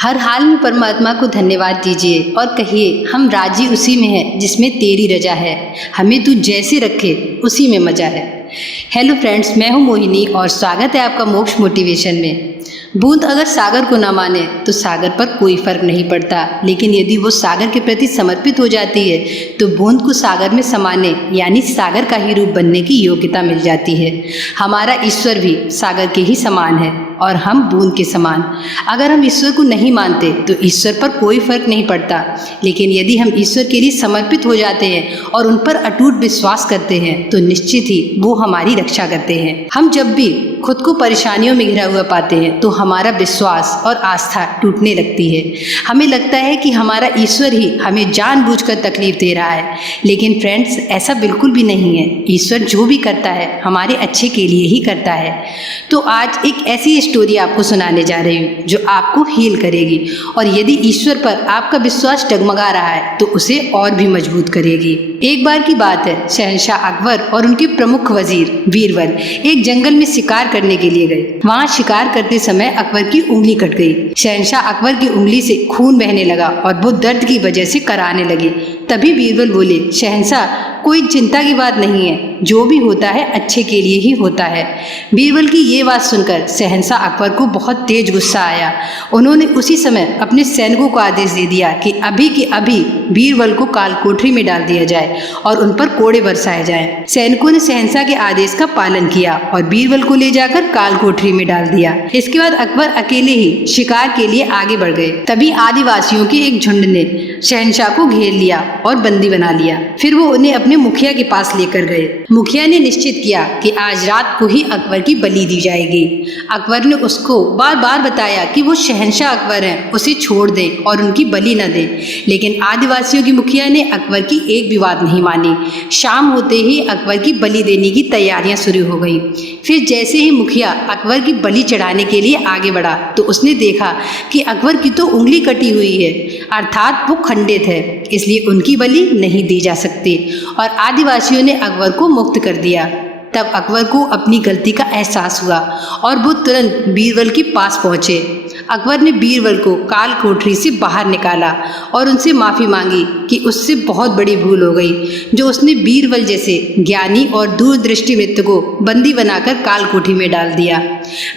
हर हाल में परमात्मा को धन्यवाद दीजिए और कहिए हम राजी उसी में हैं जिसमें तेरी रजा है। हमें तू जैसे रखे उसी में मजा है। हेलो फ्रेंड्स, मैं हूं मोहिनी और स्वागत है आपका मोक्ष मोटिवेशन में। बूंद अगर सागर को ना माने तो सागर पर कोई फर्क नहीं पड़ता, लेकिन यदि वो सागर के प्रति समर्पित हो जाती है तो बूंद को सागर में समाने यानी सागर का ही रूप बनने की योग्यता मिल जाती है। हमारा ईश्वर भी सागर के ही समान है और हम बूंद के समान। अगर हम ईश्वर को नहीं मानते तो ईश्वर पर कोई फर्क नहीं पड़ता, लेकिन यदि हम ईश्वर के लिए समर्पित हो जाते हैं और उन पर अटूट विश्वास करते हैं तो निश्चित ही वो हमारी रक्षा करते हैं। हम जब भी खुद को परेशानियों में घिरा हुआ पाते हैं तो हमारा विश्वास और आस्था टूटने लगती है। हमें लगता है कि हमारा ईश्वर ही हमें जानबूझकर तकलीफ दे रहा है, लेकिन फ्रेंड्स ऐसा बिल्कुल भी नहीं है। ईश्वर जो भी करता है हमारे अच्छे के लिए ही करता है। तो आज एक ऐसी स्टोरी आपको सुनाने जा रही हूँ जो आपको हील करेगी और यदि ईश्वर पर आपका विश्वास डगमगा रहा है तो उसे और भी मजबूत करेगी। एक बार की बात है, शहंशाह अकबर और उनके प्रमुख वजीर बीरबल एक जंगल में शिकार करने के लिए गए। वहाँ शिकार करते समय अकबर की उंगली कट गई। शहंशाह अकबर की उंगली से खून बहने लगा और वो दर्द की वजह से कराहने लगे। तभी बीरबल बोले, शहंशाह कोई चिंता की बात नहीं है, जो भी होता है अच्छे के लिए ही होता है। बीरबल की ये बात सुनकर शहंशाह अकबर को बहुत तेज गुस्सा आया। उन्होंने उसी समय अपने सैनिकों को आदेश दे दिया कि अभी के अभी बीरबल को काल कोठरी में डाल दिया जाए और उन पर कोड़े बरसाए जाएं। सैनिकों ने शहंशाह के आदेश का पालन किया और बीरबल को ले जाकर काल कोठरी में डाल दिया। इसके बाद अकबर अकेले ही शिकार के लिए आगे बढ़ गए। तभी आदिवासियों के एक झुंड ने शहंशाह को घेर लिया और बंदी बना लिया। फिर वो उन्हें अपने मुखिया के पास लेकर गए। मुखिया ने निश्चित किया कि आज रात को ही अकबर की बलि दी जाएगी। अकबर ने उसको बार बार बताया कि वो शहंशाह अकबर हैं, उसे छोड़ दें और उनकी बलि न दें, लेकिन आदिवासियों की मुखिया ने अकबर की एक भी बात नहीं मानी। शाम होते ही अकबर की बलि देने की तैयारियां शुरू हो गई। फिर जैसे ही मुखिया अकबर की बलि चढ़ाने के लिए आगे बढ़ा तो उसने देखा कि अकबर की तो उंगली कटी हुई है, अर्थात वो खंडित है, इसलिए उनकी बलि नहीं दी जा सकती और आदिवासियों ने अकबर को मुक्त कर दिया। तब अकबर को अपनी गलती का एहसास हुआ और वो तुरंत बीरबल के पास पहुंचे। अकबर ने बीरबल को काल कोठरी से बाहर निकाला और उनसे माफ़ी मांगी कि उससे बहुत बड़ी भूल हो गई जो उसने बीरबल जैसे ज्ञानी और दूरदृष्टि व्यक्ति को बंदी बनाकर काल कोठरी में डाल दिया।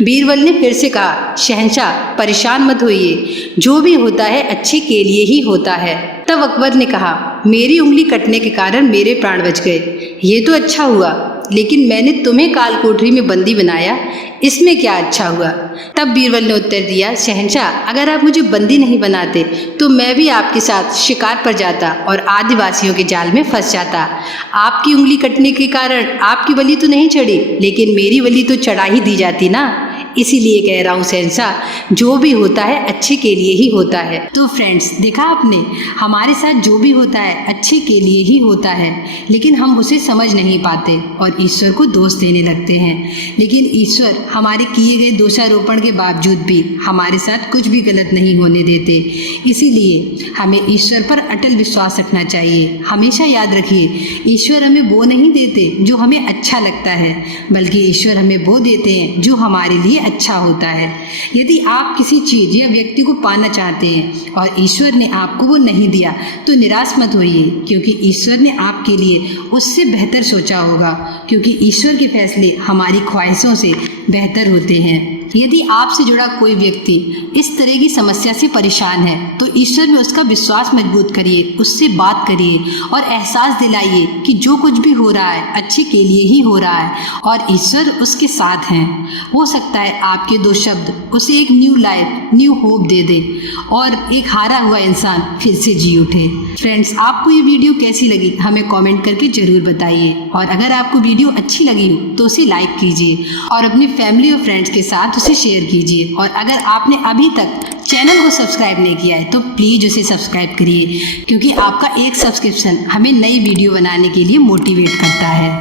बीरबल ने फिर से कहा, शहंशाह परेशान मत होइए, जो भी होता है अच्छे के लिए ही होता है। तब अकबर ने कहा, मेरी उंगली कटने के कारण मेरे प्राण बच गए, ये तो अच्छा हुआ, लेकिन मैंने तुम्हें काल कोठरी में बंदी बनाया, इसमें क्या अच्छा हुआ? तब बीरबल ने उत्तर दिया, शहंशाह अगर आप मुझे बंदी नहीं बनाते तो मैं भी आपके साथ शिकार पर जाता और आदिवासियों के जाल में फंस जाता। आपकी उंगली कटने के कारण आपकी बलि तो नहीं चढ़ी, लेकिन मेरी बलि तो चढ़ा ही दी जाती ना। इसीलिए कह रहा हूँ शहंशाह, जो भी होता है अच्छे के लिए ही होता है। तो फ्रेंड्स, देखा आपने, हमारे साथ जो भी होता है अच्छे के लिए ही होता है, लेकिन हम उसे समझ नहीं पाते और ईश्वर को दोष देने लगते हैं। लेकिन ईश्वर हमारे किए गए दोषारोपण के बावजूद भी हमारे साथ कुछ भी गलत नहीं होने देते। इसीलिए हमें ईश्वर पर अटल विश्वास रखना चाहिए। हमेशा याद रखिए, ईश्वर हमें वो नहीं देते जो हमें अच्छा लगता है, बल्कि ईश्वर हमें वो देते हैं जो हमारे लिए अच्छा होता है। यदि आप किसी चीज या व्यक्ति को पाना चाहते हैं और ईश्वर ने आपको वो नहीं दिया तो निराश मत होइए, क्योंकि ईश्वर ने आपके लिए उससे बेहतर सोचा होगा, क्योंकि ईश्वर के फैसले हमारी ख्वाहिशों से बेहतर होते हैं। यदि आपसे जुड़ा कोई व्यक्ति इस तरह की समस्या से परेशान है तो ईश्वर में उसका विश्वास मजबूत करिए, उससे बात करिए और एहसास दिलाइए कि जो कुछ भी हो रहा है अच्छे के लिए ही हो रहा है और ईश्वर उसके साथ हैं। हो सकता है आपके दो शब्द उसे एक न्यू लाइफ, न्यू होप दे दे और एक हारा हुआ इंसान फिर से जी उठे। फ्रेंड्स, आपको ये वीडियो कैसी लगी हमें कमेंट करके जरूर बताइए और अगर आपको वीडियो अच्छी लगी हो तो उसे लाइक कीजिए और अपनी फैमिली और फ्रेंड्स के साथ उसे शेयर कीजिए और अगर आपने अभी तक चैनल को सब्सक्राइब नहीं किया है तो प्लीज़ उसे सब्सक्राइब करिए, क्योंकि आपका एक सब्सक्रिप्शन हमें नई वीडियो बनाने के लिए मोटिवेट करता है।